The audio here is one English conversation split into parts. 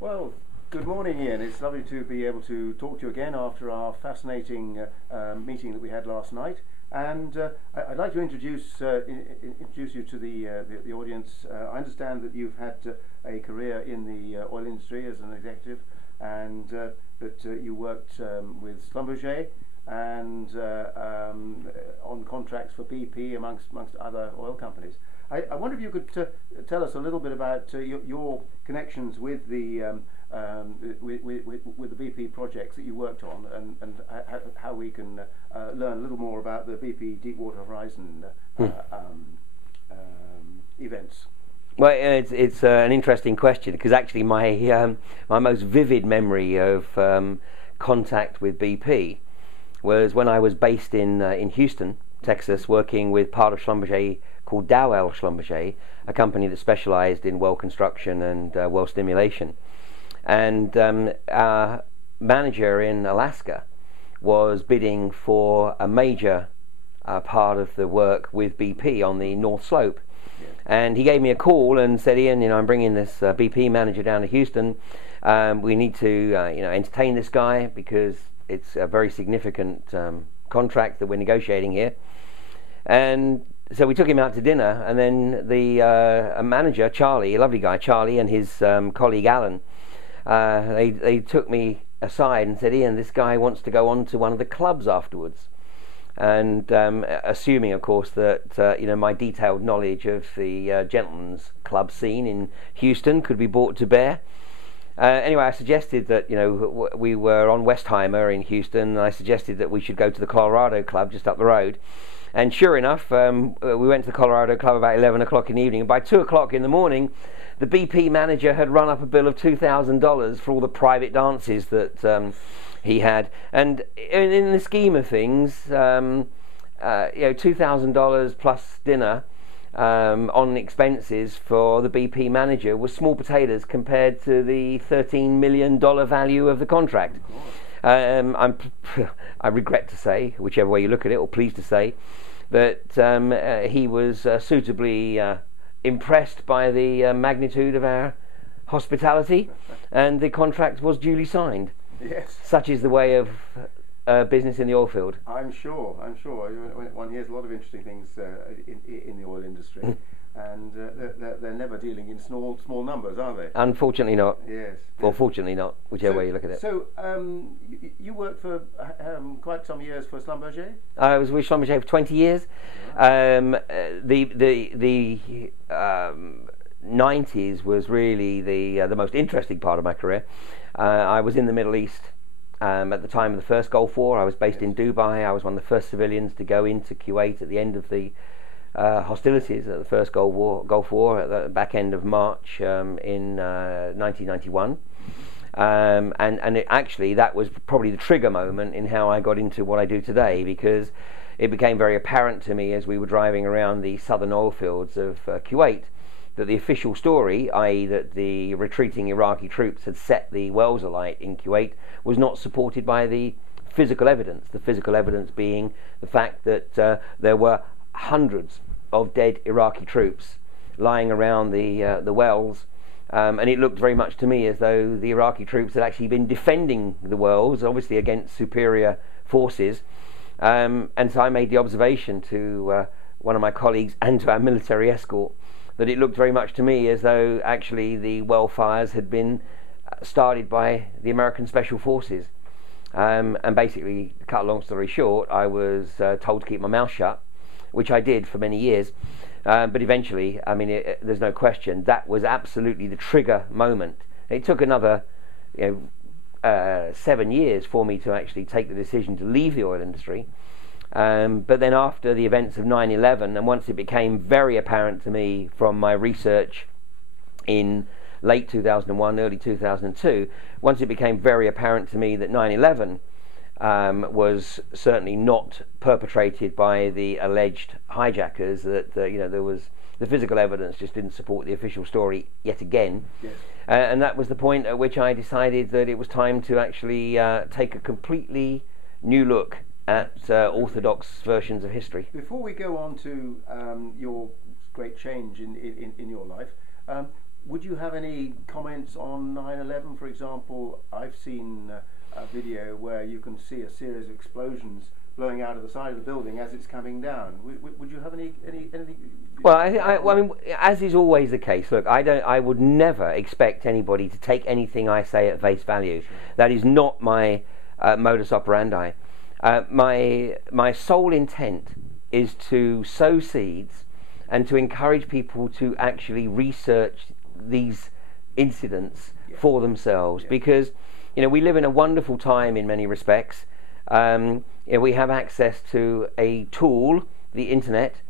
Well, good morning, Ian. It's lovely to be able to talk to you again after our fascinating meeting that we had last night. And I'd like to introduce you to the audience. I understand that you've had a career in the oil industry as an executive, and that you worked with Schlumberger and on contracts for BP amongst other oil companies. I wonder if you could tell us a little bit about your connections with the BP projects that you worked on, and how we can learn a little more about the BP Deepwater Horizon events. Well, it's an interesting question, because actually my most vivid memory of contact with BP was when I was based in Houston, Texas, working with part of Schlumberger called Dow Schlumberger, a company that specialised in well construction and well stimulation. And our manager in Alaska was bidding for a major part of the work with BP on the North Slope. Yeah. And he gave me a call and said, Ian, I'm bringing this BP manager down to Houston. We need to entertain this guy, because it's a very significant contract that we're negotiating here. And so we took him out to dinner, and then the manager, Charlie, a lovely guy, Charlie, and his colleague Alan, they took me aside and said, Ian, this guy wants to go on to one of the clubs afterwards. And assuming, of course, that my detailed knowledge of the gentleman's club scene in Houston could be brought to bear. Anyway, I suggested that we were on Westheimer in Houston, and I suggested that we should go to the Colorado Club just up the road. And sure enough, we went to the Colorado Club about 11 o'clock in the evening, and by 2 o'clock in the morning, the BP manager had run up a bill of $2,000 for all the private dances that he had. And in the scheme of things, $2,000 plus dinner on expenses for the BP manager was small potatoes compared to the $13 million value of the contract. I regret to say, whichever way you look at it, or pleased to say, that he was suitably impressed by the magnitude of our hospitality, and the contract was duly signed. Yes. Such is the way of business in the oil field. I'm sure. One hears a lot of interesting things in the oil industry, and they're never dealing in small numbers, are they? Unfortunately not. Yes. Or fortunately not, whichever way you look at it. So you worked for quite some years for Schlumberger? I was with Schlumberger for 20 years. The 90s was really the most interesting part of my career. I was in the Middle East at the time of the first Gulf War. I was based in Dubai. I was one of the first civilians to go into Kuwait at the end of the hostilities at the first Gulf War at the back end of March in 1991. Actually that was probably the trigger moment in how I got into what I do today, because it became very apparent to me as we were driving around the southern oil fields of Kuwait that the official story, i.e. that the retreating Iraqi troops had set the wells alight in Kuwait, was not supported by the physical evidence being the fact that there were hundreds of dead Iraqi troops lying around the wells, and it looked very much to me as though the Iraqi troops had actually been defending the wells, obviously against superior forces, and so I made the observation to one of my colleagues and to our military escort that it looked very much to me as though actually the well fires had been started by the American Special Forces. And basically, to cut a long story short, I was told to keep my mouth shut, which I did for many years. But eventually, there's no question, that was absolutely the trigger moment. It took another 7 years for me to actually take the decision to leave the oil industry. But then after the events of 9/11, and once it became very apparent to me from my research in late 2001, early 2002, once it became very apparent to me that 9/11 was certainly not perpetrated by the alleged hijackers, that there was the physical evidence just didn't support the official story yet again. Yes. And that was the point at which I decided that it was time to actually take a completely new look at orthodox versions of history. Before we go on to your great change in your life, Would you have any comments on 9/11, for example? I've seen a video where you can see a series of explosions blowing out of the side of the building as it's coming down. Would you have anything? Well, I mean, as is always the case. Look, I would never expect anybody to take anything I say at face value. Sure. That is not my modus operandi. My sole intent is to sow seeds and to encourage people to actually research these incidents for themselves, because we live in a wonderful time in many respects. We have access to a tool, the internet,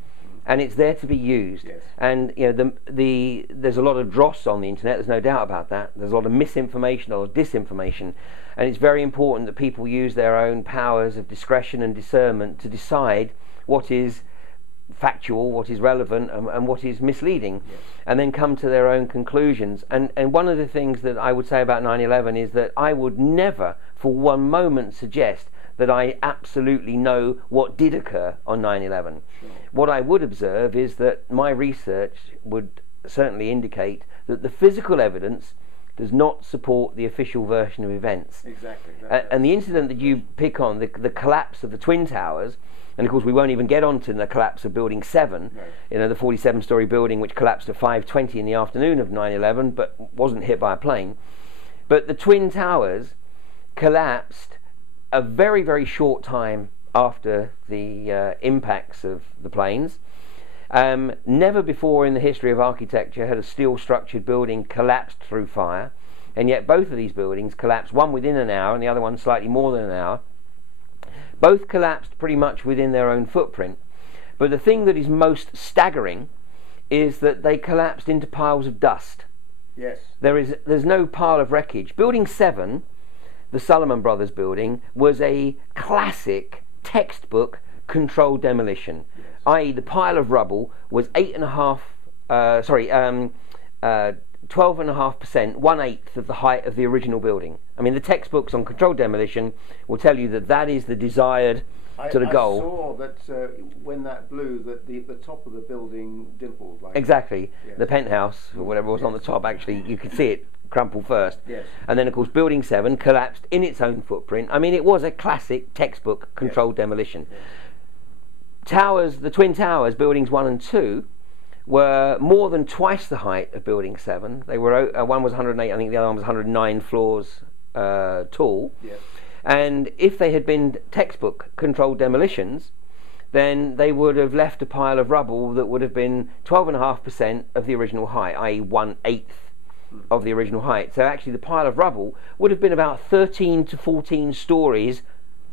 and it's there to be used. Yes. And there's a lot of dross on the internet. There's no doubt about that. There's a lot of misinformation or disinformation, and it's very important that people use their own powers of discretion and discernment to decide what is factual, what is relevant, and what is misleading, yes, and then come to their own conclusions. And one of the things that I would say about 9/11 is that I would never for one moment suggest that I absolutely know what did occur on 9/11. Sure. What I would observe is that my research would certainly indicate that the physical evidence does not support the official version of events. Exactly. And the incident that you pick on, the collapse of the Twin Towers, and of course we won't even get on to the collapse of Building 7, no, the 47-storey building which collapsed at 5:20 in the afternoon of 9/11 but wasn't hit by a plane. But the Twin Towers collapsed a very, very short time after the impacts of the planes. Never before in the history of architecture had a steel-structured building collapsed through fire, and yet both of these buildings collapsed, one within an hour and the other one slightly more than an hour. Both collapsed pretty much within their own footprint. But the thing that is most staggering is that they collapsed into piles of dust. Yes. There's no pile of wreckage. Building 7, the Salomon Brothers building, was a classic textbook controlled demolition, yes, i.e. the pile of rubble was 12.5%, 1/8 of the height of the original building. I mean, the textbooks on controlled demolition will tell you that that is the desired sort of goal. I saw that when that blew, that the top of the building dimpled. Exactly. Yes. The penthouse, or whatever was on the top, actually, you could see it crumple first. Yes. And then, of course, Building 7 collapsed in its own footprint. I mean, it was a classic textbook controlled demolition. Yes. Towers, the Twin Towers, Buildings 1 and 2, were more than twice the height of Building 7. They were one was 108, I think the other one was 109 floors tall. Yes. And if they had been textbook controlled demolitions, then they would have left a pile of rubble that would have been 12.5% of the original height, i.e. 1/8 of the original height. So actually the pile of rubble would have been about 13 to 14 stories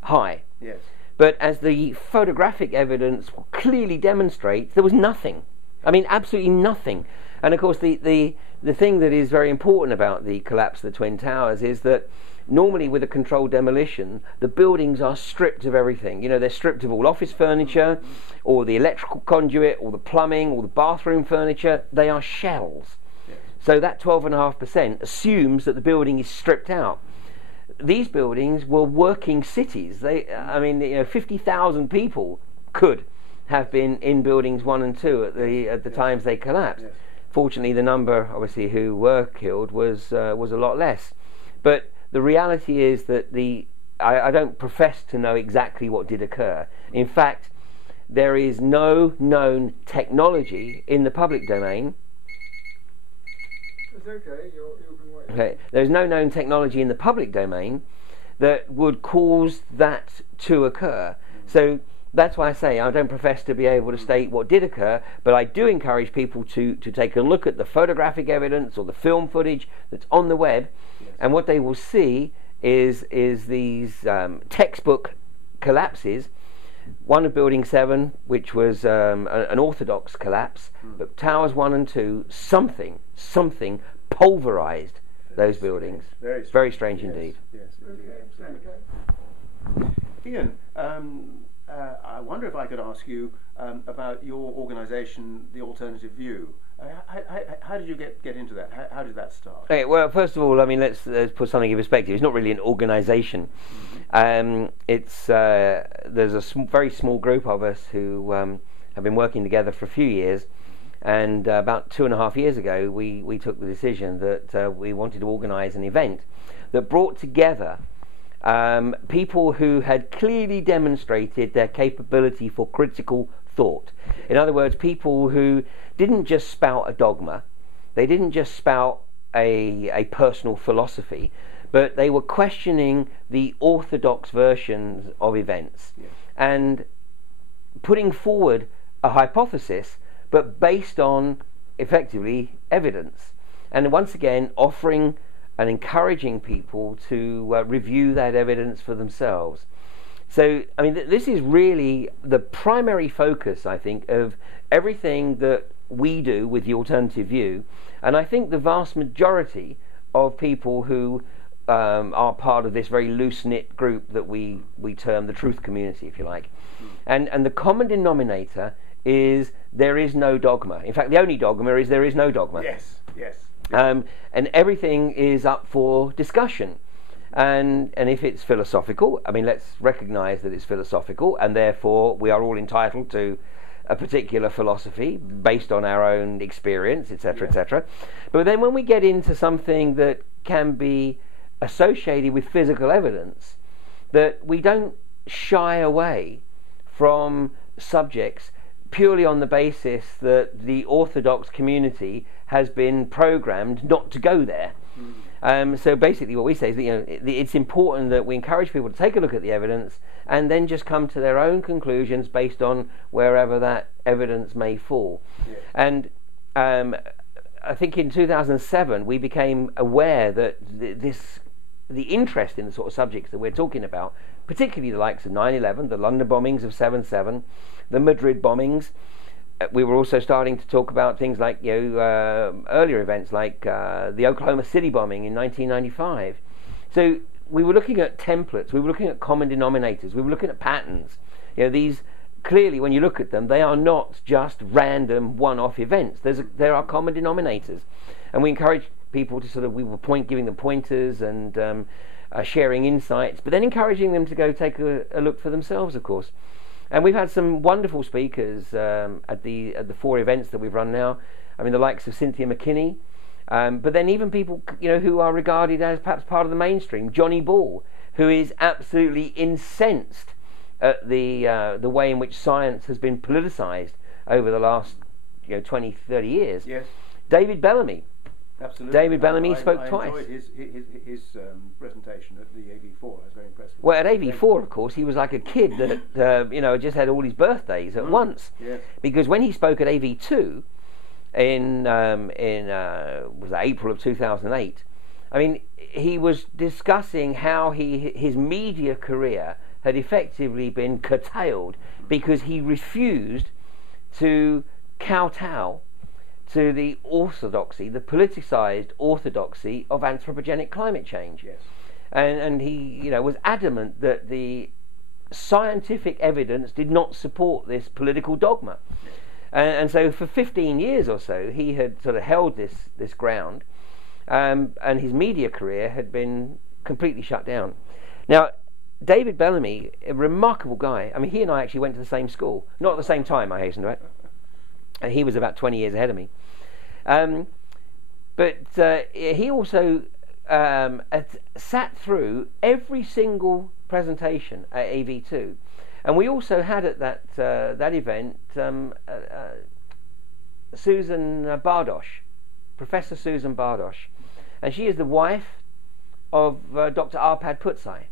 high. Yes. But as the photographic evidence clearly demonstrates, there was nothing. I mean, absolutely nothing. And of course, the thing that is very important about the collapse of the Twin Towers is that normally with a controlled demolition, the buildings are stripped of everything. They're stripped of all office furniture, or the electrical conduit, or the plumbing, or the bathroom furniture. They are shells. Yes. So that 12.5% assumes that the building is stripped out. These buildings were working cities. 50,000 people could have been in buildings 1 and 2 at the times they collapsed. Yes. Fortunately, the number, obviously, who were killed was a lot less. But the reality is that I don't profess to know exactly what did occur. In fact, there is no known technology in the public domain. It's okay. You'll be waiting. Okay. There's no known technology in the public domain that would cause that to occur. So that's why I say I don't profess to be able to state what did occur, but I do encourage people to take a look at the photographic evidence or the film footage that's on the web, yes, and what they will see is these textbook collapses. One of Building 7, which was an orthodox collapse, but Towers 1 and 2, something pulverised those buildings. Very strange yes, indeed. Yes, indeed. Okay. Ian, I wonder if I could ask you about your organisation, The Alternative View. How did you get into that? How did that start? Okay, well, first of all, I mean, let's put something in perspective. It's not really an organisation. Mm-hmm. There's a very small group of us who have been working together for a few years, And about 2.5 years ago, we took the decision that we wanted to organise an event that brought together people who had clearly demonstrated their capability for critical thought. In other words, people who didn't just spout a dogma, they didn't just spout a personal philosophy, but they were questioning the orthodox versions of events and putting forward a hypothesis, but based on effectively evidence. And once again, offering and encouraging people to review that evidence for themselves. So, I mean, this is really the primary focus, I think, of everything that we do with the alternative view. And I think the vast majority of people who are part of this very loose-knit group that we term the truth community, if you like. And the common denominator is there is no dogma. In fact, the only dogma is there is no dogma. Yes. And everything is up for discussion. And if it's philosophical, I mean, let's recognise that it's philosophical, and therefore we are all entitled to a particular philosophy based on our own experience, etc., etc. But then when we get into something that can be associated with physical evidence, that we don't shy away from subjects purely on the basis that the orthodox community has been programmed not to go there. So basically what we say is that it's important that we encourage people to take a look at the evidence and then just come to their own conclusions based on wherever that evidence may fall. And I think in 2007 we became aware that the interest in the sort of subjects that we're talking about, particularly the likes of 9/11, the London bombings of 7/7, the Madrid bombings. We were also starting to talk about things like earlier events like the Oklahoma City bombing in 1995. So we were looking at templates, we were looking at common denominators, we were looking at patterns. These clearly, when you look at them, they are not just random one-off events. There are common denominators, and we encourage people to we were giving them pointers and sharing insights, but then encouraging them to go take a look for themselves, of course. And we've had some wonderful speakers at the 4 events that we've run now. I mean, the likes of Cynthia McKinney, but then even people who are regarded as perhaps part of the mainstream. Johnny Ball, who is absolutely incensed at the way in which science has been politicised over the last 20, 30 years. Yes. David Bellamy. Absolutely. David Bellamy spoke twice. I enjoyed his presentation at the AV4. I was very impressed with Well, at AV4, of course, he was like a kid that just had all his birthdays at once. Yes. Because when he spoke at AV2 in was it April of 2008, I mean, he was discussing how his media career had effectively been curtailed because he refused to kowtow to the orthodoxy, the politicised orthodoxy of anthropogenic climate change. Yes. And he was adamant that the scientific evidence did not support this political dogma. And so for 15 years or so he had sort of held this ground, and his media career had been completely shut down. Now, David Bellamy, a remarkable guy. I mean, he and I actually went to the same school, not at the same time, I hasten to add. And he was about 20 years ahead of me. But he also sat through every single presentation at AV2. And we also had at that event Susan Bardosh, Professor Susan Bardosh. And she is the wife of Dr. Arpad Putzai.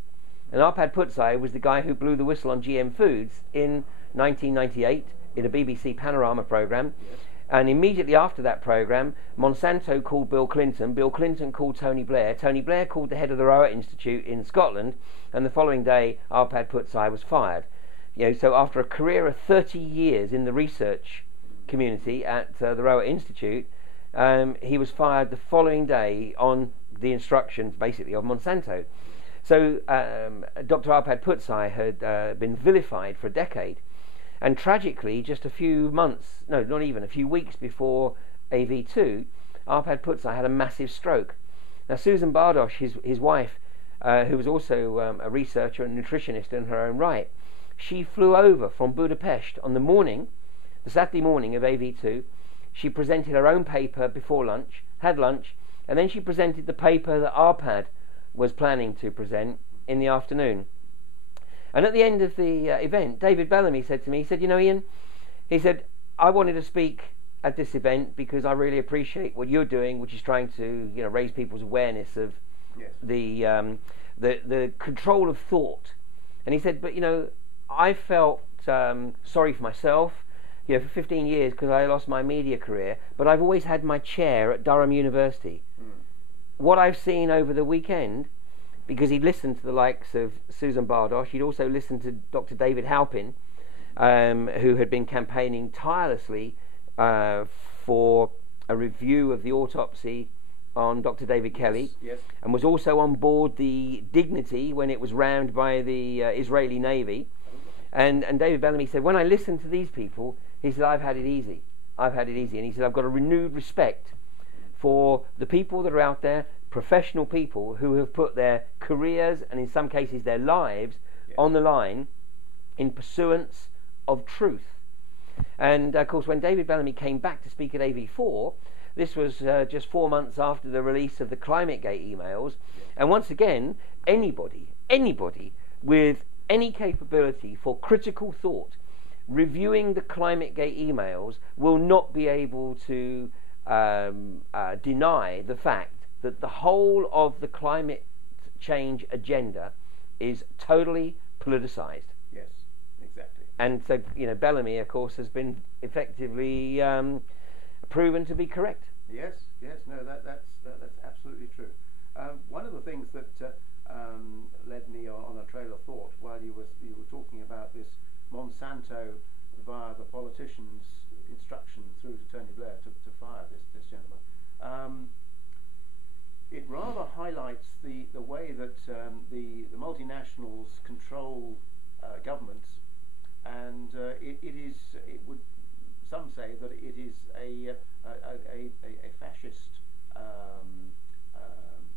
And Arpad Putzai was the guy who blew the whistle on GM Foods in 1998 in a BBC Panorama programme. Yes. And immediately after that programme, Monsanto called Bill Clinton called Tony Blair called the head of the Roa Institute in Scotland, and the following day Arpad Putzai was fired. So after a career of 30 years in the research community at the Roa Institute, he was fired the following day on the instructions basically of Monsanto. So Dr. Arpad Putzai had been vilified for a decade. And tragically, just a few weeks before AV2, Arpad Putzai had a massive stroke. Now, Susan Bardosh, his wife, who was also a researcher and nutritionist in her own right, she flew over from Budapest on the Saturday morning of AV2, she presented her own paper before lunch, had lunch, and then she presented the paper that ARPAD was planning to present in the afternoon. And at the end of the event, David Bellamy said to me, he said, Ian, he said, I wanted to speak at this event because I really appreciate what you're doing, which is trying to raise people's awareness of the control of thought. And he said, but I felt sorry for myself, for 15 years because I lost my media career, but I've always had my chair at Durham University. What I've seen over the weekend, because he'd listened to the likes of Susan Bardosh, he'd also listened to Dr. David Halpin, who had been campaigning tirelessly for a review of the autopsy on Dr. David Kelly, and was also on board the Dignity when it was rammed by the Israeli Navy. And David Bellamy said, when I listen to these people, he said, I've had it easy. And he said, I've got a renewed respect for the people that are out there, professional people who have put their careers and in some cases their lives on the line in pursuance of truth. And of course, when David Bellamy came back to speak at AV4, this was just 4 months after the release of the ClimateGate emails, and once again, anybody with any capability for critical thought reviewing the ClimateGate emails will not be able to deny the fact that the whole of the climate change agenda is totally politicized. Yes, exactly. And so, Bellamy, of course, has been effectively proven to be correct. Yes, no, that's absolutely true. One of the things that led me on a trail of thought while you were talking about this Monsanto via the politicians' instruction through to Tony Blair to fire this gentleman. It rather highlights the way that the multinationals control governments, and it would some say that it is a fascist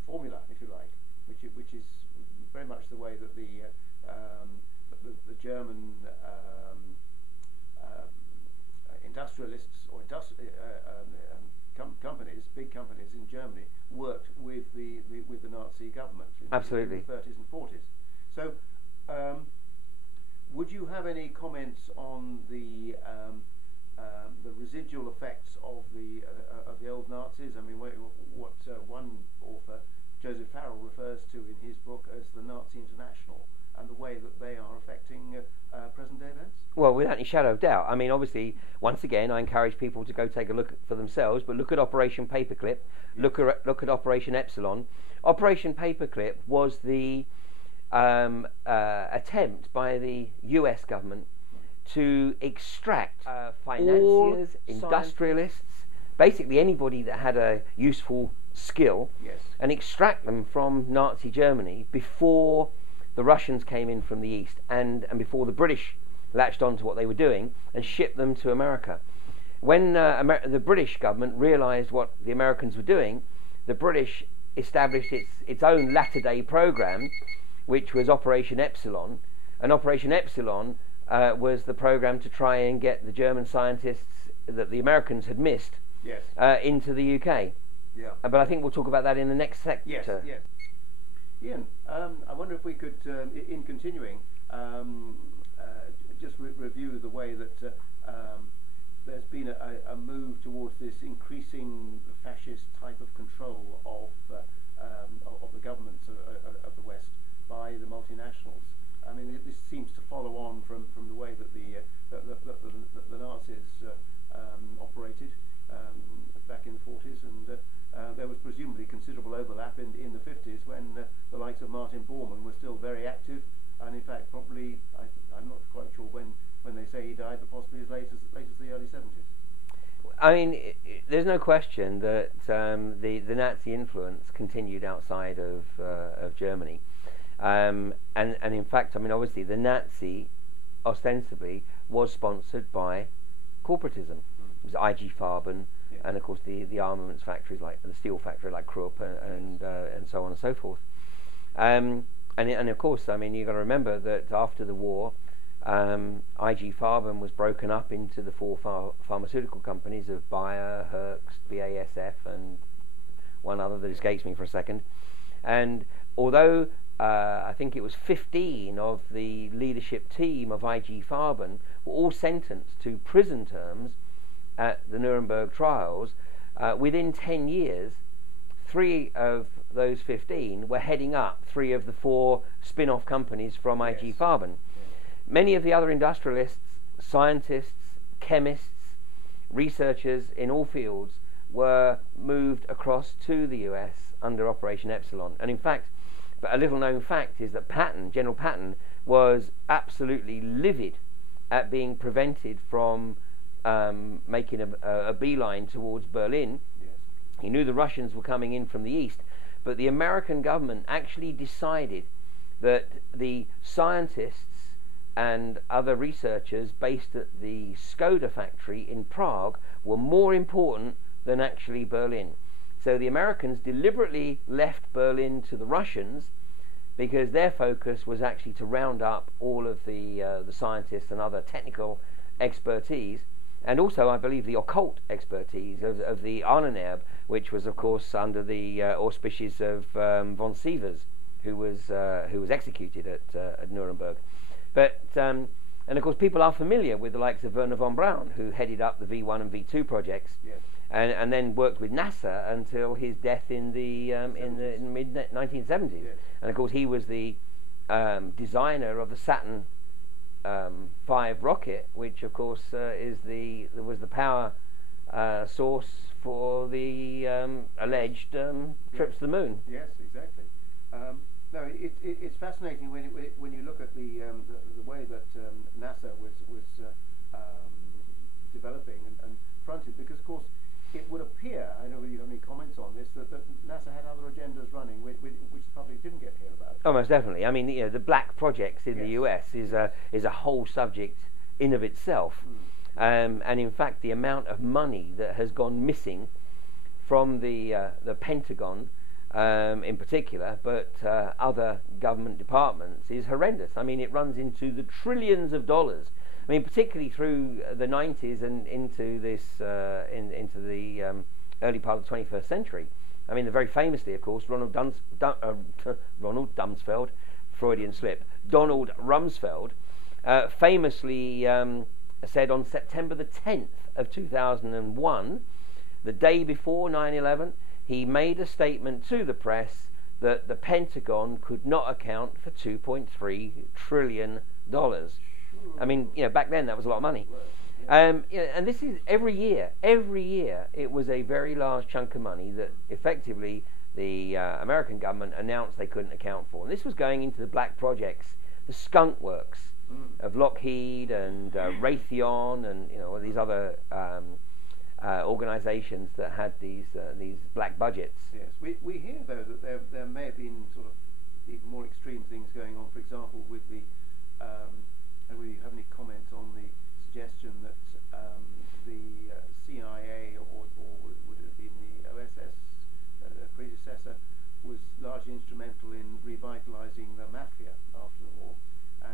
formula, if you like, which is very much the way that the German industrialists or companies, big companies in Germany, worked with the Nazi government in the 30s and 40s. So, would you have any comments on the residual effects of the old Nazis? I mean, what one author, Joseph Farrell, refers to in his book as the Nazi International, and the way that they are affecting present-day events? Well, without any shadow of doubt. I mean, obviously, once again, I encourage people to go take a look for themselves, but look at Operation Paperclip, look at Operation Epsilon. Operation Paperclip was the attempt by the US government to extract financiers, industrialists, basically anybody that had a useful skill, and extract them from Nazi Germany before the Russians came in from the east, and before the British latched on to what they were doing and shipped them to America. When the British government realised what the Americans were doing, the British established its own latter-day programme, which was Operation Epsilon, and Operation Epsilon was the programme to try and get the German scientists that the Americans had missed into the UK. Yeah. But I think we'll talk about that in the next sector. Yes. Ian, I wonder if we could, in continuing, just review the way that there's been a move towards this increasing fascist type of control of the governments of the West by the multinationals. I mean, this seems to follow on from the way that the Nazis operated back in the 40s, and there was presumably considerable overlap in the 50s when the likes of Martin Bormann were still very active, and in fact probably, I'm not quite sure when they say he died, but possibly as late as the early 70s. I mean, there's no question that the Nazi influence continued outside of Germany, and in fact, I mean, obviously the Nazi ostensibly was sponsored by corporatism. It was IG Farben, and of course the armaments factories like the steel factory like Krupp and so on and so forth. And of course, I mean, you've got to remember that after the war, IG Farben was broken up into the four pharmaceutical companies of Bayer, Herbst, BASF, and one other that escapes me for a second. And although I think it was 15 of the leadership team of IG Farben were all sentenced to prison terms at the Nuremberg trials, within 10 years, 3 of those 15 were heading up 3 of the 4 spin-off companies from IG Farben. Many of the other industrialists, scientists, chemists, researchers in all fields were moved across to the US under Operation Epsilon. And in fact, but a little known fact is that General Patton, was absolutely livid at being prevented from making a beeline towards Berlin. Yes. He knew the Russians were coming in from the east, but the American government actually decided that the scientists and other researchers based at the Skoda factory in Prague were more important than actually Berlin. So the Americans deliberately left Berlin to the Russians because their focus was actually to round up all of the scientists and other technical expertise, and also, I believe, the occult expertise of the Ahnenerbe, which was, of course, under the auspices of von Sievers, who was executed at Nuremberg. But and of course, people are familiar with the likes of Werner von Braun, who headed up the V1 and V2 projects, Yes. and then worked with NASA until his death in the mid 1970s. Yes. And of course, he was the designer of the Saturn V rocket, which of course was the power source for the alleged trips to the moon. Yes, exactly. No, it's fascinating when you look at the way that NASA was developing and fronted, because of course it would appear, I know you have any comments on this, that NASA had other agendas running which the public didn't get to hear about. Oh, most definitely. I mean, the black projects in the US is a whole subject in of itself, and in fact, the amount of money that has gone missing from the Pentagon, in particular, but other government departments, is horrendous. I mean, it runs into the trillions of dollars. I mean, particularly through the 90s and into this into the early part of the 21st century. I mean, very famously, of course, Ronald Rumsfeld, Freudian slip, Donald Rumsfeld, famously said on September the 10th of 2001, the day before 9/11, he made a statement to the press that the Pentagon could not account for $2.3 trillion. I mean, back then that was a lot of money. And this is every year it was a very large chunk of money that effectively the American government announced they couldn't account for. And this was going into the black projects, the skunk works of Lockheed and Raytheon and all these other organisations that had these black budgets. Yes, we hear though that there may have been sort of even more extreme things going on. For example, with the and we have any comments on the suggestion that the CIA or would it have been the OSS predecessor was largely instrumental in revitalising the mafia after the war,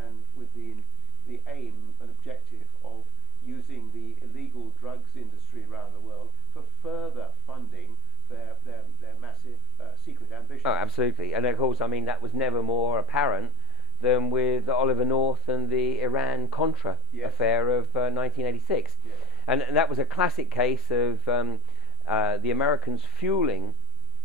and with the aim and objective of using the illegal drugs industry around the world for further funding their massive secret ambitions. Oh, absolutely. And of course, I mean, that was never more apparent than with Oliver North and the Iran-Contra affair of 1986. Yes. And that was a classic case of the Americans fueling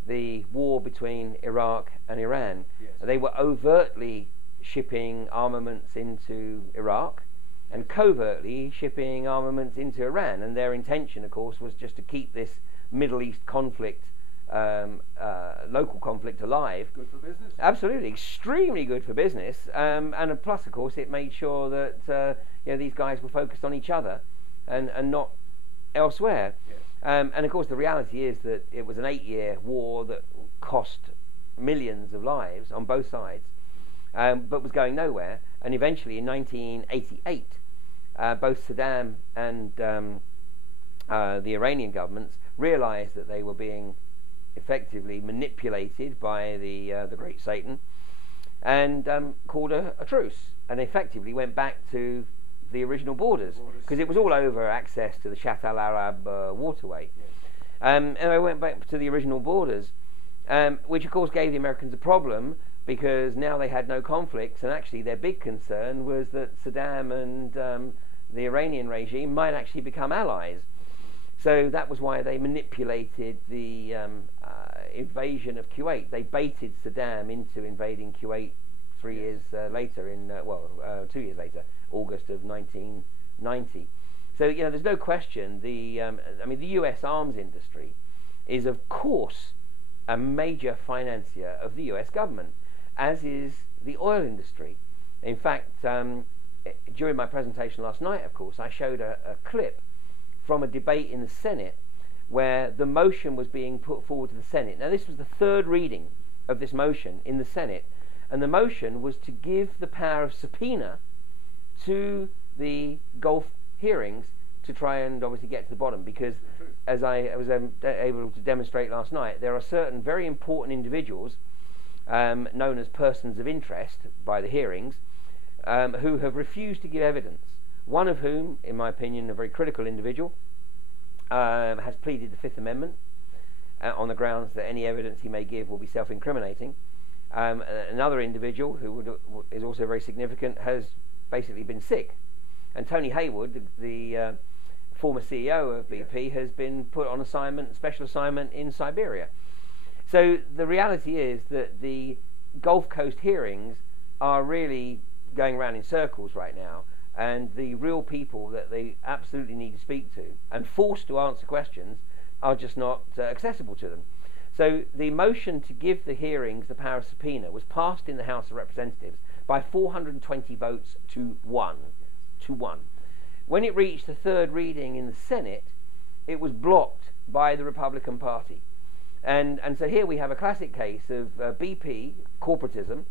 the war between Iraq and Iran. Yes. They were overtly shipping armaments into Iraq and covertly shipping armaments into Iran, and their intention, of course, was just to keep this Middle East conflict, local conflict, alive. Good for business. Absolutely, extremely good for business, and plus, of course, it made sure that these guys were focused on each other and not elsewhere. Yes. And of course, the reality is that it was an 8-year war that cost millions of lives on both sides, but was going nowhere. And eventually, in 1988, both Saddam and the Iranian governments realised that they were being effectively manipulated by the Great Satan, and called a truce, and effectively went back to the original borders, because it was all over access to the Shatt al Arab waterway. Yes. And I went back to the original borders, which of course gave the Americans a problem, because now they had no conflicts, and actually their big concern was that Saddam and the Iranian regime might actually become allies. So that was why they manipulated the invasion of Kuwait. They baited Saddam into invading Kuwait 3 years later, 2 years later, August of 1990. So, there's no question, the US arms industry is, of course, a major financier of the US government, as is the oil industry. In fact, during my presentation last night, of course, I showed a clip from a debate in the Senate where the motion was being put forward to the Senate. Now, this was the third reading of this motion in the Senate, and the motion was to give the power of subpoena to the Gulf hearings to try and obviously get to the bottom, because as I was able to demonstrate last night, there are certain very important individuals known as persons of interest by the hearings who have refused to give evidence. One of whom, in my opinion, a very critical individual, has pleaded the Fifth Amendment on the grounds that any evidence he may give will be self-incriminating. Another individual who is also very significant has basically been sick. And Tony Haywood, the former CEO of BP, has been put on special assignment in Siberia. So the reality is that the Gulf Coast hearings are really going around in circles right now, and the real people that they absolutely need to speak to and forced to answer questions are just not accessible to them. So the motion to give the hearings the power of subpoena was passed in the House of Representatives by 420 votes to 1. When it reached the third reading in the Senate, it was blocked by the Republican Party. And so here we have a classic case of BP, corporatism,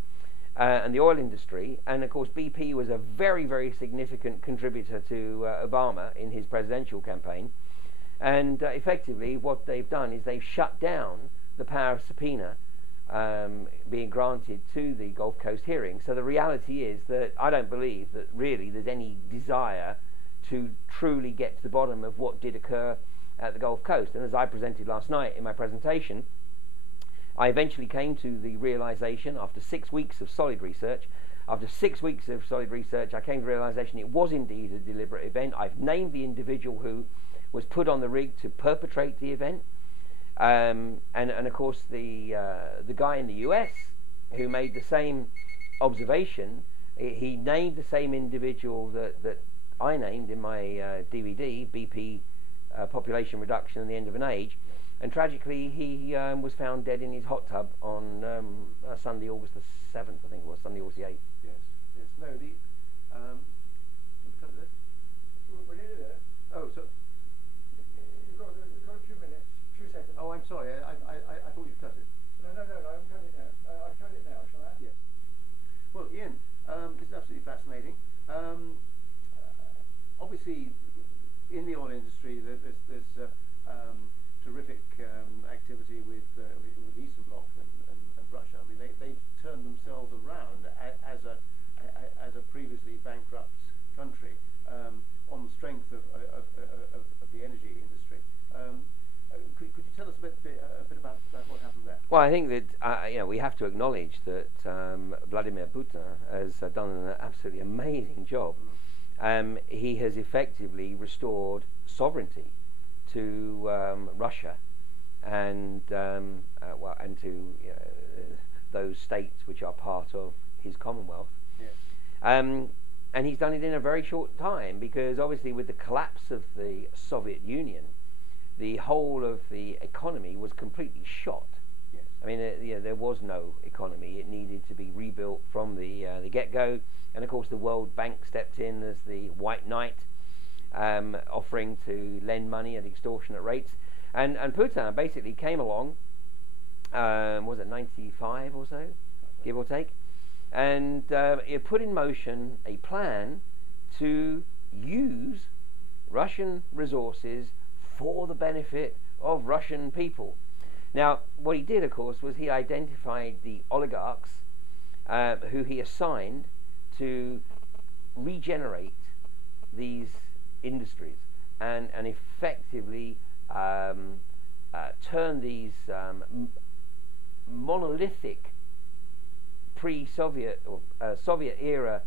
and the oil industry. And of course BP was a very, very significant contributor to Obama in his presidential campaign. And effectively what they've done is they've shut down the power of subpoena being granted to the Gulf Coast hearings. So the reality is that I don't believe that really there's any desire to truly get to the bottom of what did occur at the Gulf Coast. And as I presented last night in my presentation, I eventually came to the realization, after 6 weeks of solid research, I came to the realization it was indeed a deliberate event. I've named the individual who was put on the rig to perpetrate the event. And of course the guy in the US who made the same observation, he named the same individual that I named in my DVD, BP Population Reduction and the End of an Age, and tragically he was found dead in his hot tub on Sunday, August the 7th, I think it was, Sunday, August the 8th. Yes. No, We're nearly there. oh, so, You've got 2 minutes, 2 seconds. oh, I'm sorry, I thought you cut it. No, I haven't cut it now. I've cut it now, shall I? Yes. Well, Ian, this is absolutely fascinating. Obviously, in the oil industry, there's terrific activity with Eastern Bloc and Russia. I mean, they've turned themselves around as a previously bankrupt country on the strength of the energy industry. Could you tell us a bit about what happened there? Well, I think that we have to acknowledge that Vladimir Putin has done an absolutely amazing job. He has effectively restored sovereignty to Russia and to those states which are part of his Commonwealth. Yes. And he's done it in a very short time, because obviously with the collapse of the Soviet Union, the whole of the economy was completely shot. Yes. I mean, there was no economy. It needed to be rebuilt from the get-go. And of course the World Bank stepped in as the White Knight, offering to lend money at extortionate rates. And Putin basically came along, was it 95 or so, give or take, and he put in motion a plan to use Russian resources for the benefit of Russian people. Now, what he did, of course, was he identified the oligarchs who he assigned to regenerate these industries and effectively turn these monolithic pre-Soviet or Soviet era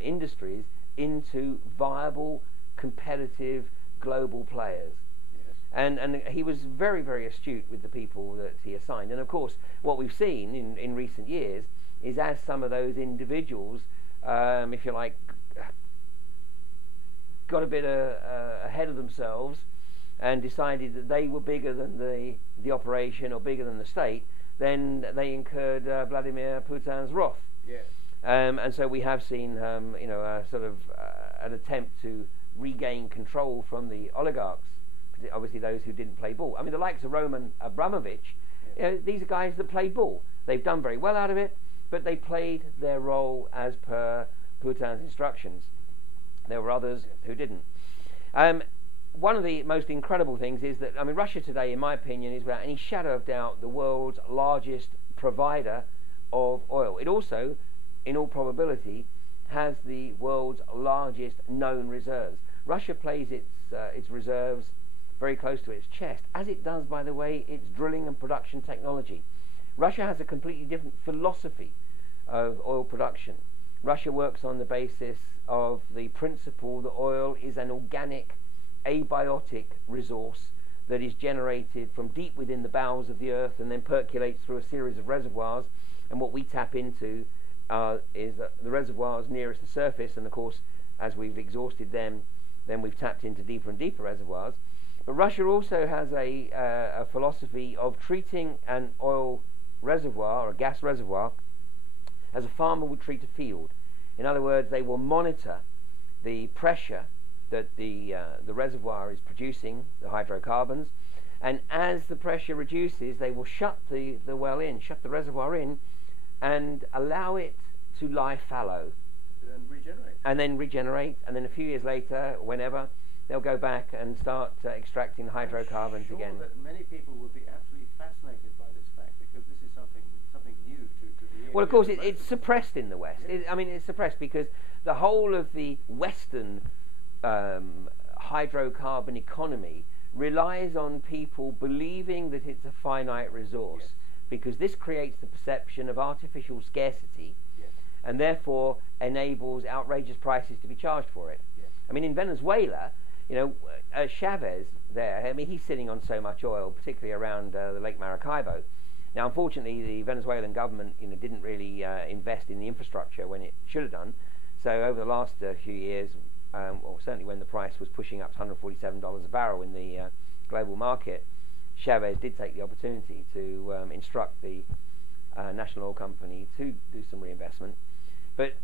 industries into viable, competitive, global players. Yes. And he was very, very astute with the people that he assigned. And of course, what we've seen in recent years is as some of those individuals, if you like, got a bit ahead of themselves and decided that they were bigger than the operation or bigger than the state, then they incurred Vladimir Putin's wrath. Yes. And so we have seen, sort of an attempt to regain control from the oligarchs, obviously those who didn't play ball. I mean, the likes of Roman Abramovich, these are guys that play ball. They've done very well out of it, but they played their role as per Putin's instructions. There were others who didn't. One of the most incredible things is that, I mean, Russia today, in my opinion, is without any shadow of doubt the world's largest provider of oil. It also, in all probability, has the world's largest known reserves. Russia plays its reserves very close to its chest, as it does, by the way, its drilling and production technology. Russia has a completely different philosophy of oil production. Russia works on the basis of the principle that oil is an organic, abiotic resource that is generated from deep within the bowels of the earth and then percolates through a series of reservoirs, and what we tap into is the reservoirs nearest the surface, and of course as we've exhausted them, then we've tapped into deeper and deeper reservoirs. But Russia also has a philosophy of treating an oil reservoir or a gas reservoir as a farmer would treat a field. In other words, they will monitor the pressure that the reservoir is producing, the hydrocarbons, and as the pressure reduces, they will shut the well in, shut the reservoir in, and allow it to lie fallow. And then regenerate, and then a few years later, whenever, they'll go back and start extracting hydrocarbons again. I'm sure that many people would be absolutely fascinated by this fact, because this is something new to the Well, of course, it's suppressed in the West. Yes. It's suppressed because the whole of the Western hydrocarbon economy relies on people believing that it's a finite resource, Yes. because this creates the perception of artificial scarcity, Yes. and therefore enables outrageous prices to be charged for it. Yes. I mean, in Venezuela, Chavez there, I mean, he's sitting on so much oil, particularly around the Lake Maracaibo. Now, unfortunately, the Venezuelan government, didn't really invest in the infrastructure when it should have done. So over the last few years, well, certainly when the price was pushing up to $147 a barrel in the global market, Chavez did take the opportunity to instruct the National Oil Company to do some reinvestment. But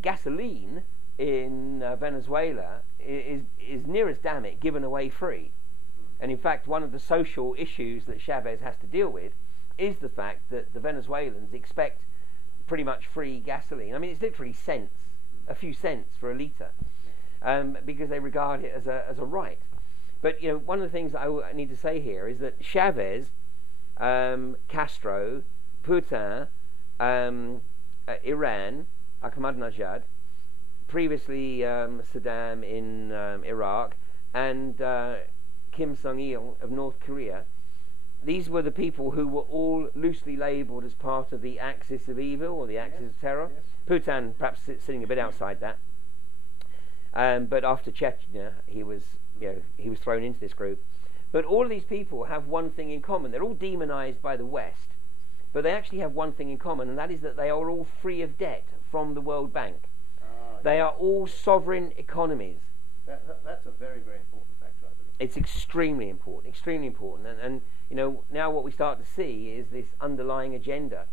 gasoline in Venezuela is near as damn it given away free. And in fact, one of the social issues that Chavez has to deal with is the fact that the Venezuelans expect pretty much free gasoline. I mean, it's literally cents, a few cents for a litre, because they regard it as a right. But one of the things that I need to say here is that Chavez, Castro, Putin, Iran, Ahmadinejad, previously Saddam in Iraq, and Kim Jong-il of North Korea, these were the people who were all loosely labelled as part of the axis of evil or the axis of terror. Yes. Putin perhaps sitting a bit outside that. But after Chechnya, he was thrown into this group. But all of these people have one thing in common. They're all demonized by the West, but they actually have one thing in common, and that is that they are all free of debt from the World Bank. They are all sovereign economies. That's a very, very important factor, I believe. It's extremely important, and now what we start to see is this underlying agenda,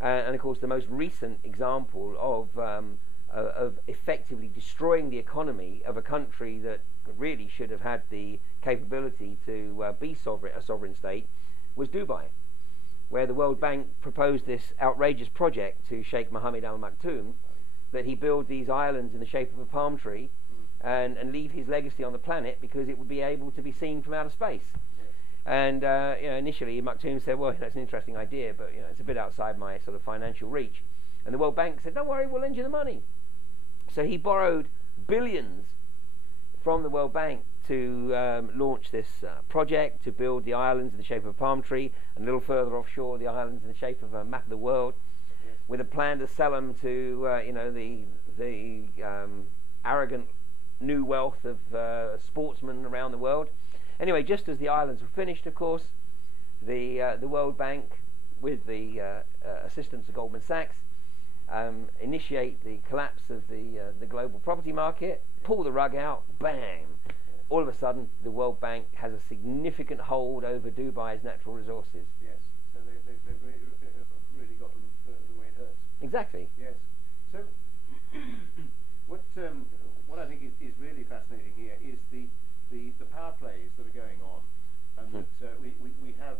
and of course the most recent example of effectively destroying the economy of a country that really should have had the capability to be a sovereign state was Dubai, where the World Bank proposed this outrageous project to Sheikh Mohammed Al Maktoum, that he build these islands in the shape of a palm tree and leave his legacy on the planet because it would be able to be seen from outer space. And initially Maktoum said, well, that's an interesting idea, but it's a bit outside my sort of financial reach. And the World Bank said, don't worry, we'll lend you the money. So he borrowed billions from the World Bank to launch this project, to build the islands in the shape of a palm tree, and a little further offshore the islands in the shape of a map of the world, with a plan to sell them to the arrogant new wealth of sportsmen around the world. Anyway, just as the islands were finished, of course, the World Bank, with the assistance of Goldman Sachs, initiate the collapse of the global property market, pull the rug out, bang! All of a sudden, the World Bank has a significant hold over Dubai's natural resources. Yes, so they've really got them the way it hurts. Exactly. Yes. So, what I think is really fascinating here is the power plays that are going on, and that we have,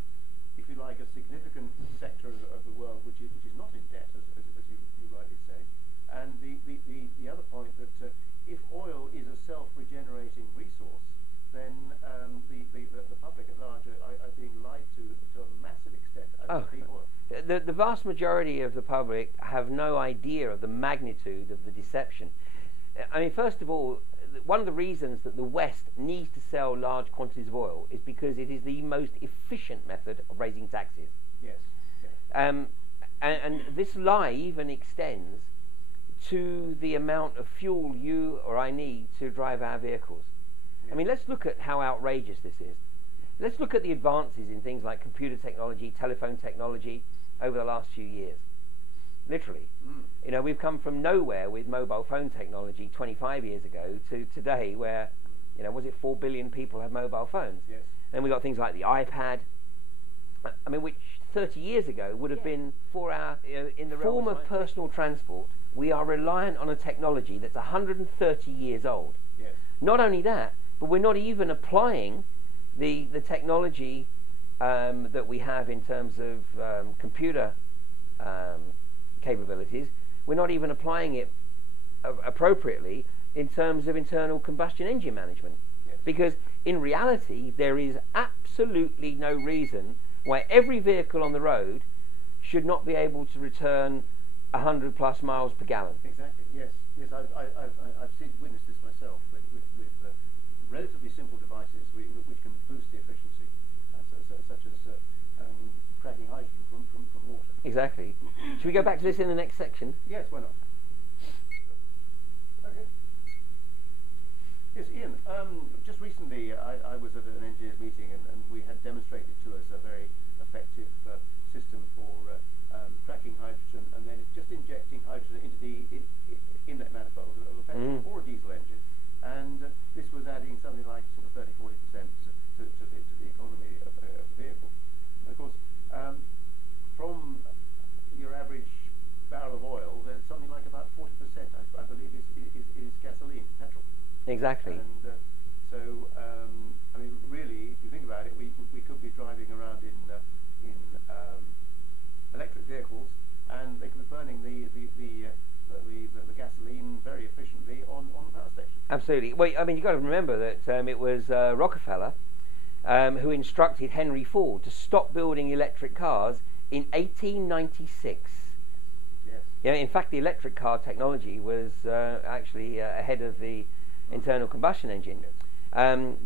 if you like, a significant sector of the world which is not in debt, as you rightly say. And the other point that if oil is a self-regenerating resource, then the public at large are being lied to a massive extent. The vast majority of the public have no idea of the magnitude of the deception. I mean, first of all, one of the reasons that the West needs to sell large quantities of oil is because it is the most efficient method of raising taxes. Yes. And this lie even extends to the amount of fuel you or I need to drive our vehicles. I mean, let's look at how outrageous this is. Let's look at the advances in things like computer technology, telephone technology over the last few years. Literally. We've come from nowhere with mobile phone technology 25 years ago to today where, was it 4 billion people have mobile phones? Yes. Then we've got things like the iPad, which 30 years ago would have been for our in the form of personal transport. We are reliant on a technology that's 130 years old. Yes. Not only that, but we're not even applying the technology that we have in terms of computer capabilities. We're not even applying it appropriately in terms of internal combustion engine management. Yes. Because in reality, there is absolutely no reason why every vehicle on the road should not be able to return 100 plus miles per gallon. Exactly. Yes. I've witnessed this myself with relatively simple devices which can boost the efficiency, such as cracking hydrogen from water. Exactly. Should we go back to this in the next section? Yes. Why not? Okay. Yes, Ian. Just recently, I was at an engineers meeting, and we had demonstrated to us a very effective system for cracking hydrogen and then just injecting hydrogen into the inlet manifold of a petrol or a diesel engine, and this was adding something like sort of 30-40% to the economy of the vehicle. And of course, from your average barrel of oil, there's something like about 40%, I believe, is gasoline, petrol. Exactly. And really, if you think about it, we could be driving around in electric vehicles, and they could be burning the gasoline very efficiently on the power station. Absolutely. Well, you've got to remember that it was Rockefeller who instructed Henry Ford to stop building electric cars in 1896. Yes. In fact, the electric car technology was actually ahead of the internal combustion engine. Yes.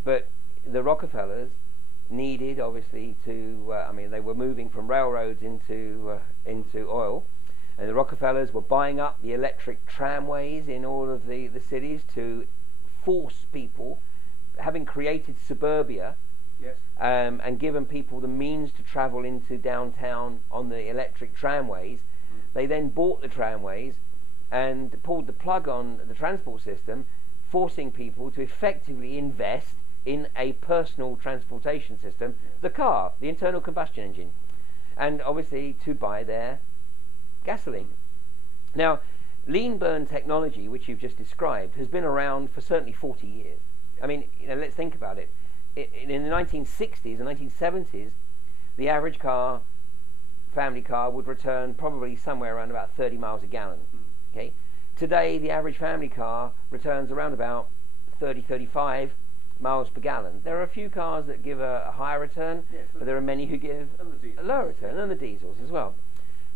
But the Rockefellers needed, obviously, to they were moving from railroads into oil, and the Rockefellers were buying up the electric tramways in all of the cities to force people, having created suburbia. Yes. And given people the means to travel into downtown on the electric tramways, they then bought the tramways and pulled the plug on the transport system, forcing people to effectively invest in a personal transportation system, the car, the internal combustion engine, and obviously to buy their gasoline. Now, lean burn technology, which you've just described, has been around for certainly 40 years. Let's think about it. In the 1960s and 1970s, the average family car would return probably somewhere around about 30 miles a gallon. Okay. Today, the average family car returns around about 30, 35, miles per gallon. There are a few cars that give a higher return, Yes, but there are many who give a lower return, and the diesels as well.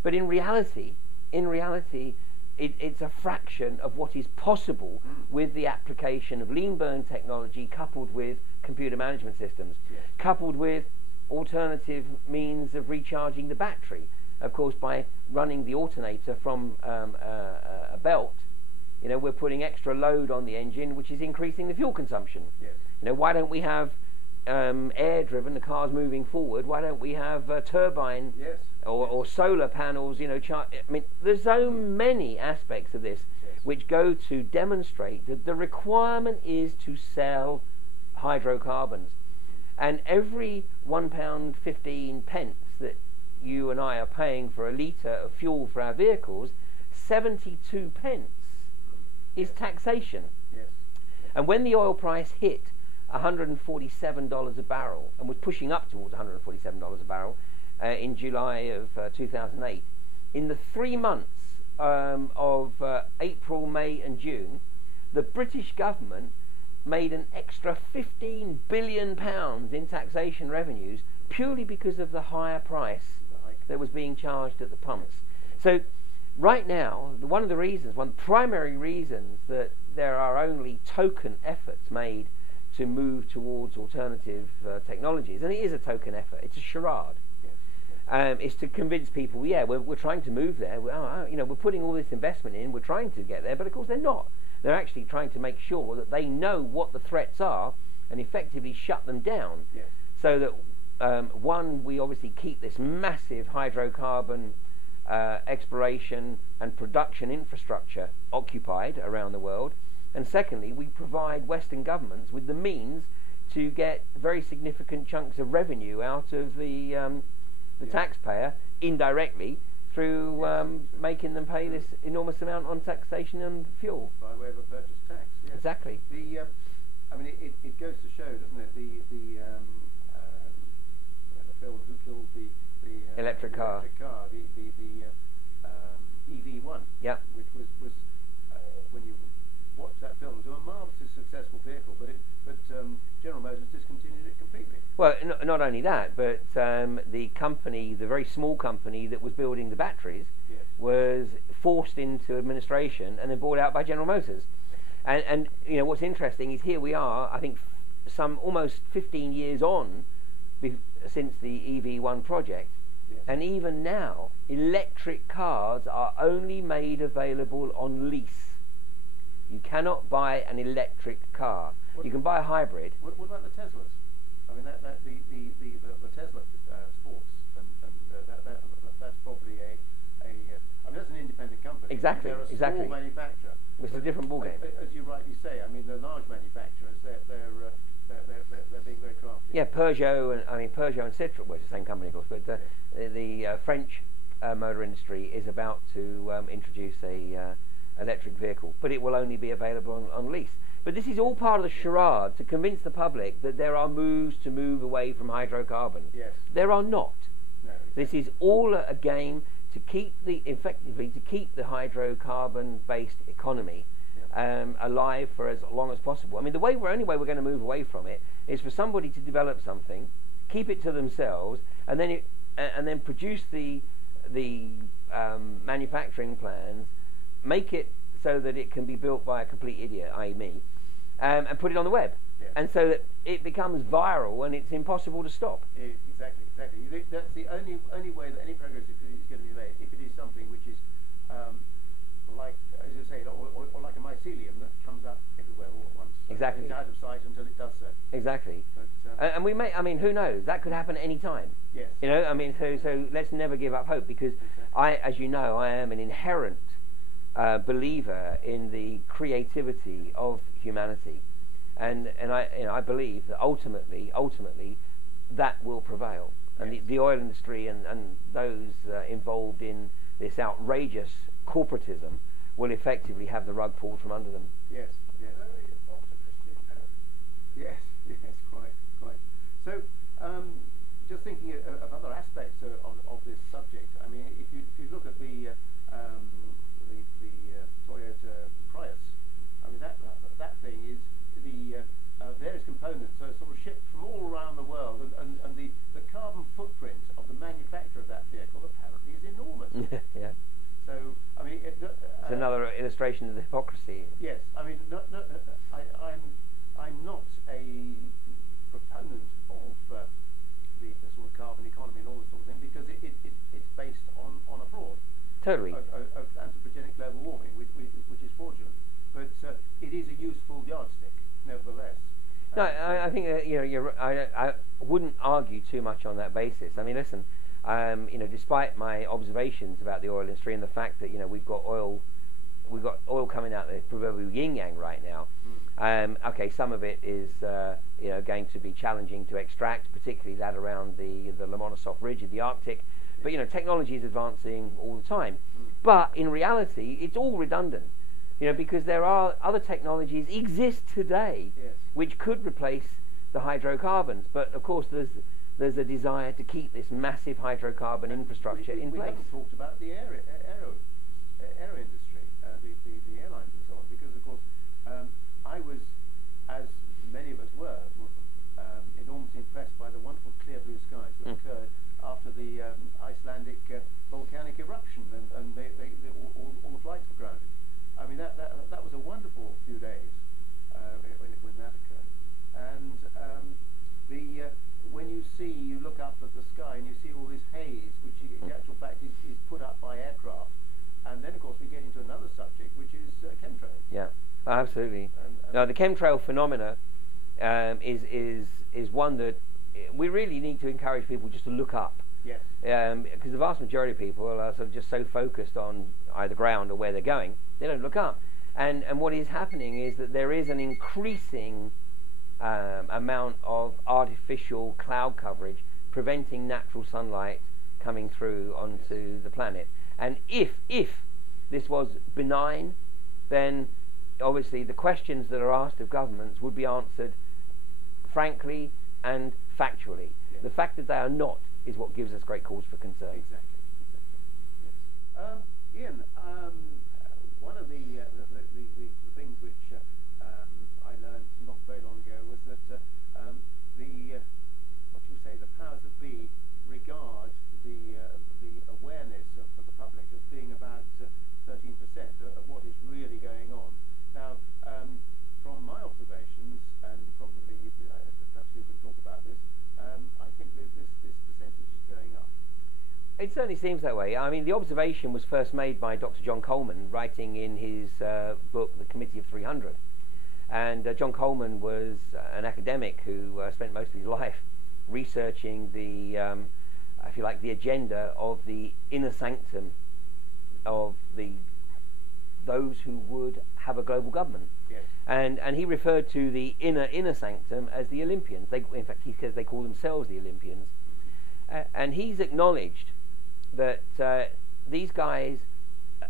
But in reality, it's a fraction of what is possible with the application of lean burn technology coupled with computer management systems, coupled with alternative means of recharging the battery. Of course, by running the alternator from a belt, we're putting extra load on the engine, which is increasing the fuel consumption. Yes. Why don't we have air-driven, the cars moving forward? Why don't we have turbine or solar panels? There's so many aspects of this which go to demonstrate that the requirement is to sell hydrocarbons, and every £1.15 that you and I are paying for a litre of fuel for our vehicles, 72 pence is taxation. Yes. And when the oil price hit $147 a barrel, and was pushing up towards $147 a barrel in July of 2008, in the 3 months of April, May and June, the British government made an extra £15 billion in taxation revenues purely because of the higher price that was being charged at the pumps. So right now, one of the primary reasons that there are only token efforts made to move towards alternative technologies, and it is a token effort, it's a charade, is to convince people, we're trying to move there, we're putting all this investment in, we're trying to get there, but of course they're not. They're actually trying to make sure that they know what the threats are and effectively shut them down, so that we obviously keep this massive hydrocarbon exploration and production infrastructure occupied around the world, and secondly, we provide Western governments with the means to get very significant chunks of revenue out of the taxpayer indirectly through making them pay this enormous amount on taxation and fuel. By way of a purchase tax. Yes. Exactly. It goes to show, doesn't it, the film Who Killed the Electric car. The EV1. Yeah. Which was when you watch that film, it was a marvellously successful vehicle, but General Motors discontinued it completely. Well, not only that, but the very small company that was building the batteries was forced into administration and then bought out by General Motors. And what's interesting is here we are, I think, some almost 15 years on since the EV1 project, and even now, electric cars are only made available on lease. You cannot buy an electric car. You can buy a hybrid. What about the Teslas? The Tesla Sports, and that's probably that's an independent company. Exactly. They're a exactly. small manufacturer. It's a different ballgame. As you rightly say, the large manufacturers, they're being very crafty. Yeah, Peugeot and Citroën, well, it's the same company, of course, but the French motor industry is about to introduce a electric vehicle, but it will only be available on lease. But this is all part of the charade to convince the public that there are moves to move away from hydrocarbons. Yes. There are not. No, exactly. This is all a game to keep the hydrocarbon-based economy alive for as long as possible. The only way we're going to move away from it is for somebody to develop something, keep it to themselves, and then produce the manufacturing plans, make it so that it can be built by a complete idiot, i.e. me, and put it on the web, and so that it becomes viral and it's impossible to stop. Exactly. That's the only way that any progress is going to be made, if it is something which is like, as you say, or like a mycelium that comes up everywhere all at once. Exactly. It's out of sight until it does so. Exactly. But, and we may, who knows? That could happen at any time. Yes. So let's never give up hope, because as you know, I am an inherent believer in the creativity of humanity, and I believe that ultimately that will prevail, and the oil industry and those involved in this outrageous corporatism will effectively have the rug pulled from under them. Yes. Very optimistic. Yes, quite. So, just thinking of other aspects of this subject. If you look at the Toyota Prius, that thing is the various components illustration of the hypocrisy. Yes, I mean, I'm not a proponent of the sort of carbon economy and all this sort of thing, because it's based on a fraud. Totally. Of anthropogenic global warming, which is fraudulent. But it is a useful yardstick, nevertheless. No, I think I wouldn't argue too much on that basis. I mean, listen, despite my observations about the oil industry and the fact that we've got oil coming out the proverbial yin yang right now. Okay, some of it is going to be challenging to extract, particularly that around the Lomonosov Ridge of the Arctic. But technology is advancing all the time. But in reality, it's all redundant. Because there are other technologies exist today which could replace the hydrocarbons. But of course, there's a desire to keep this massive hydrocarbon infrastructure in place. We haven't talked about the aero industry, the airlines and so on, because of course I was, as many of us were, enormously impressed by the wonderful clear blue skies that occurred after the Icelandic volcanic eruption, and all the flights were grounded. I mean, that was a wonderful few days when that occurred. And when you look up at the sky and you see all this haze, which in actual fact is put up by aircraft, and then of course we get into another subject, which is chemtrails. Yeah, absolutely. Now the chemtrail phenomena is one that we really need to encourage people just to look up. Yes. Because the vast majority of people are sort of just so focused on either ground or where they're going, they don't look up. And what is happening is that there is an increasing amount of artificial cloud coverage preventing natural sunlight coming through onto the planet. And if this was benign, then obviously the questions that are asked of governments would be answered frankly and factually. Yes. The fact that they are not is what gives us great cause for concern. Exactly. Yes. Ian, one of the things which I learned not very long ago was that the powers that be regard the awareness of the public as being about 13% of what is really going on. Now, from my observations, and probably perhaps you can talk about this, I think that this percentage is going up. It certainly seems that way. I mean, the observation was first made by Dr. John Coleman, writing in his book, The Committee of 300. And John Coleman was an academic who spent most of his life researching the, if you like, the agenda of the inner sanctum of those who would have a global government. Yes. And he referred to the inner sanctum as the Olympians. In fact, he says they call themselves the Olympians. And he's acknowledged that these guys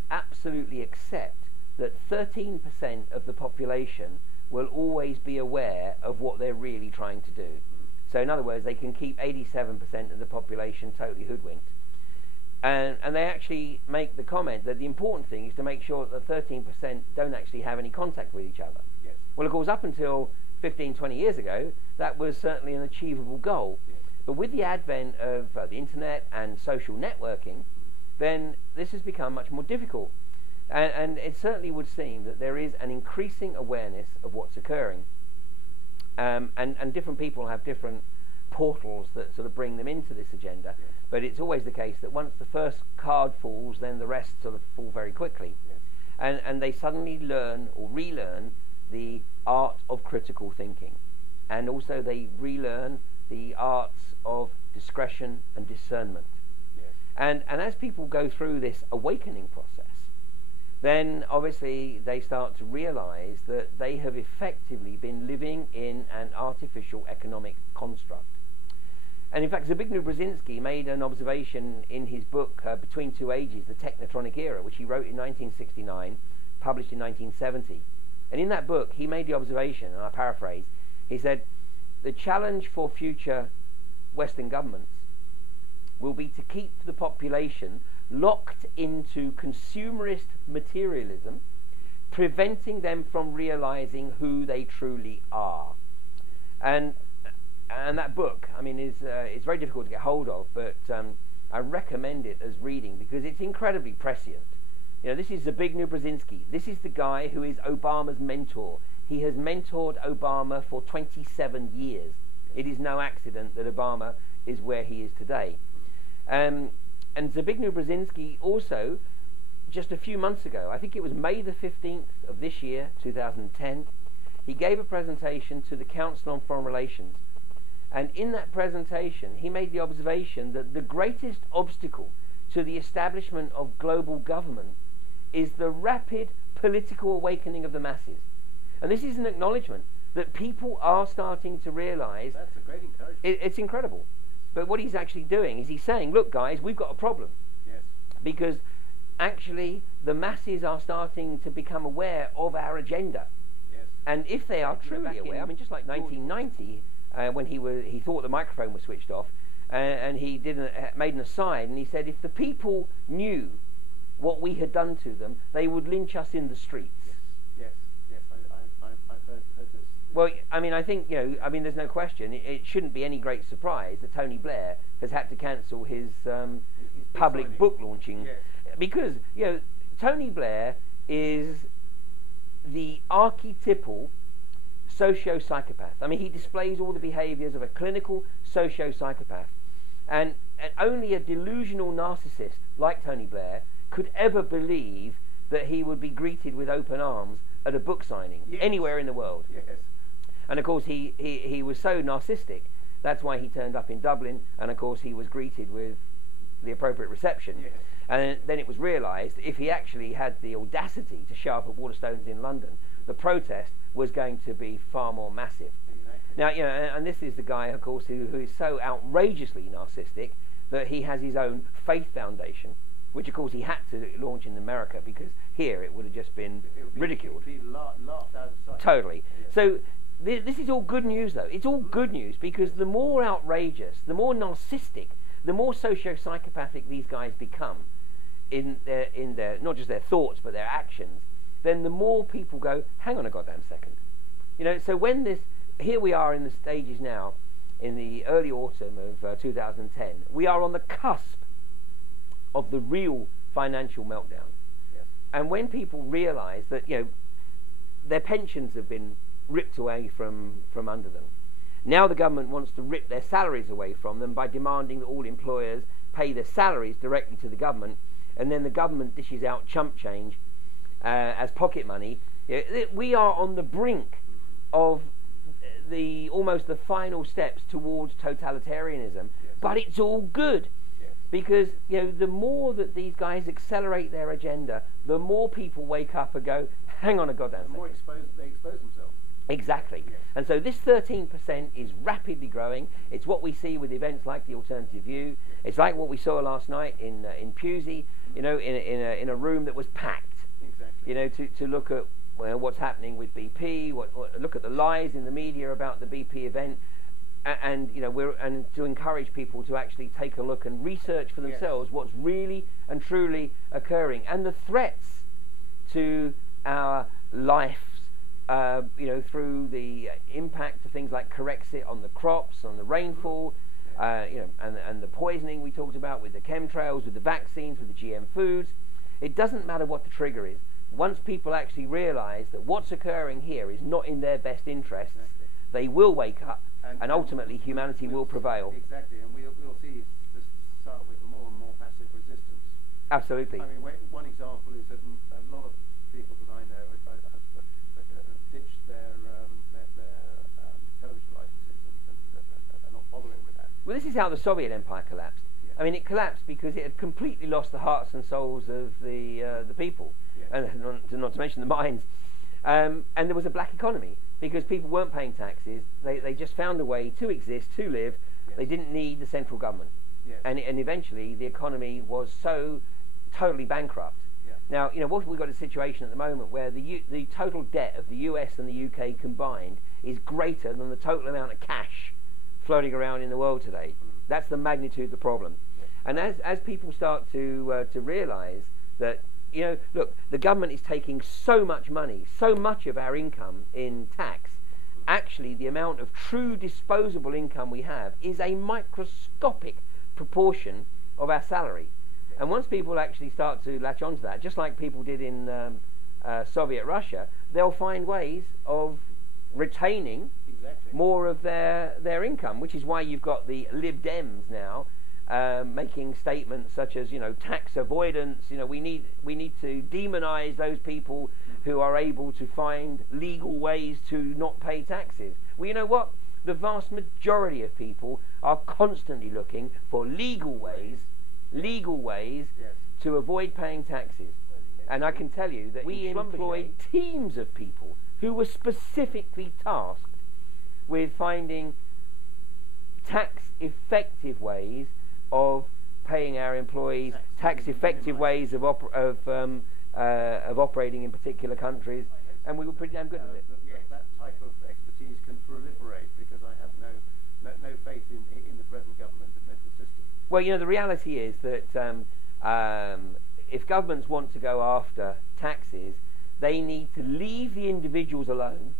absolutely accept that 13% of the population will always be aware of what they're really trying to do. So in other words, they can keep 87% of the population totally hoodwinked. And they actually make the comment that the important thing is to make sure that the 13% don't actually have any contact with each other. Yes. Well, of course, up until 15, 20 years ago, that was certainly an achievable goal. Yes. But with the advent of the internet and social networking, then this has become much more difficult. And it certainly would seem that there is an increasing awareness of what's occurring. And different people have different portals that sort of bring them into this agenda. Yes. But it's always the case that once the first card falls, then the rest sort of fall very quickly. Yes. And they suddenly learn or relearn the art of critical thinking. And also they relearn the arts of discretion and discernment. Yes. And as people go through this awakening process, then obviously they start to realize that they have effectively been living in an artificial economic construct. And in fact, Zbigniew Brzezinski made an observation in his book, Between Two Ages, The Technotronic Era, which he wrote in 1969, published in 1970. And in that book, he made the observation, and I paraphrase, he said, the challenge for future Western governments will be to keep the population locked into consumerist materialism, preventing them from realizing who they truly are. And that book, I mean, it's very difficult to get hold of, but I recommend it as reading because it's incredibly prescient. This is Zbigniew Brzezinski. This is the guy who is Obama's mentor. He has mentored Obama for 27 years. It is no accident that Obama is where he is today. And Zbigniew Brzezinski also, just a few months ago, I think it was May the 15th of this year, 2010, he gave a presentation to the Council on Foreign Relations. And in that presentation, he made the observation that the greatest obstacle to the establishment of global government is the rapid political awakening of the masses. And this is an acknowledgement that people are starting to realise. That's a great encouragement. It's incredible. But what he's actually doing is he's saying, look guys, we've got a problem. Yes. Because actually the masses are starting to become aware of our agenda. Yes. And if they are truly aware, I mean, just like 1990, when he thought the microphone was switched off, and he made an aside, and he said, if the people knew what we had done to them, they would lynch us in the streets. Yes. I've heard this. Well, I mean, I think, there's no question. It shouldn't be any great surprise that Tony Blair has had to cancel his public book launching. Yes. Because, Tony Blair is the archetypal socio-psychopath. I mean, he displays all the behaviours of a clinical socio-psychopath. And only a delusional narcissist like Tony Blair could ever believe that he would be greeted with open arms at a book signing anywhere in the world. Yes. And of course he was so narcissistic, that's why he turned up in Dublin, and of course he was greeted with the appropriate reception. Yes. And then it was realised if he actually had the audacity to show up at Waterstones in London, the protest was going to be far more massive. Exactly. Now, and this is the guy, of course, who is so outrageously narcissistic that he has his own faith foundation, which of course he had to launch in America because here it would have just been ridiculed. It would be laughed out of sight. Totally. Yes. So this is all good news, though. It's all good news because the more outrageous, the more narcissistic, the more socio-psychopathic these guys become in their not just their thoughts but their actions, then the more people go, hang on a goddamn second. So when here we are in the stages now, in the early autumn of 2010, we are on the cusp of the real financial meltdown. Yes. And when people realise that their pensions have been ripped away from under them, now the government wants to rip their salaries away from them by demanding that all employers pay their salaries directly to the government, and then the government dishes out chump change as pocket money. We are on the brink of almost the final steps towards totalitarianism. Yes. But it's all good. Yes. Because the more that these guys accelerate their agenda, the more people wake up and go, hang on a goddamn second. The more they expose themselves. Exactly. Yes. And so this 13% is rapidly growing. It's what we see with events like the Alternative View. It's like what we saw last night in Pewsey, in a room that was packed. Exactly. To look at what's happening with BP, look at the lies in the media about the BP event, and to encourage people to actually take a look and research for themselves what's really and truly occurring, and the threats to our lives, through the impact of things like Corexit on the crops, on the rainfall, and the poisoning we talked about with the chemtrails, with the vaccines, with the GM foods. It doesn't matter what the trigger is. Once people actually realise that what's occurring here is not in their best interests, they will wake up, and ultimately humanity will prevail. Exactly, and we'll see this start with more and more passive resistance. Absolutely. I mean, one example is that a lot of people that I know have ditched their television licenses and are not bothering with that. Well, this is how the Soviet Empire collapsed. Yeah. I mean, it collapsed because it had completely lost the hearts and souls of the people, Yeah. and not to mention the minds. And there was a black economy because people weren't paying taxes. They just found a way to exist, to live. Yes. They didn't need the central government. Yes. And eventually the economy was so totally bankrupt. Yeah. Now, what we've got a situation at the moment where the total debt of the US and the UK combined is greater than the total amount of cash floating around in the world today. That's the magnitude of the problem. And as people start to realise that, look, the government is taking so much money, so much of our income in tax, actually the amount of true disposable income we have is a microscopic proportion of our salary. And once people actually start to latch onto that, just like people did in Soviet Russia, they'll find ways of retaining more of their income, which is why you've got the Lib Dems now making statements such as, tax avoidance. We need to demonise those people who are able to find legal ways to not pay taxes. Well, you know what? The vast majority of people are constantly looking for legal ways to avoid paying taxes. And I can tell you that we employed teams of people who were specifically tasked with finding tax-effective ways of paying our employees, tax-effective ways of operating in particular countries, and we were pretty damn good at it. That type of expertise can proliferate, because I have no faith in the present government and medical system. Well, the reality is that if governments want to go after taxes, they need to leave the individuals alone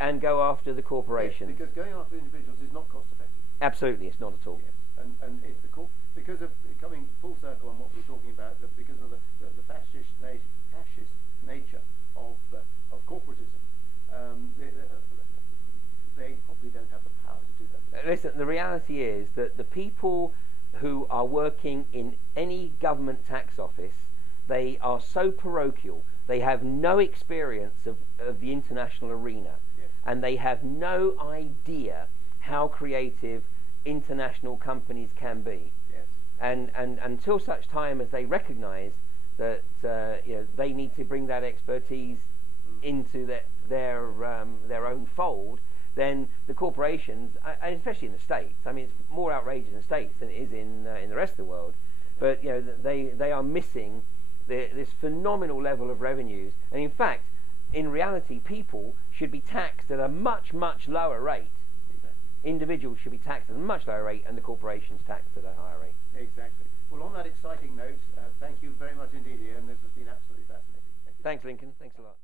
and go after the corporations. Yes, because going after individuals is not cost effective. Absolutely, it's not at all. Yes. And it's because of coming full circle on what we were talking about, that because of the fascist nature of corporatism, they probably don't have the power to do that. Listen, the reality is that the people who are working in any government tax office, they are so parochial, they have no experience of the international arena, yes. And they have no idea how creative international companies can be. Yes. And until such time as they recognise that they need to bring that expertise into their own fold, then the corporations, and especially in the States, I mean, it's more outrageous in the States than it is in the rest of the world, but they are missing this phenomenal level of revenues. And in fact, in reality, people should be taxed at a much, much lower rate. Individuals should be taxed at a much lower rate, and the corporations taxed at a higher rate. Exactly. Well, on that exciting note, thank you very much indeed, Ian. This has been absolutely fascinating. Thanks, Lincoln. Thanks a lot.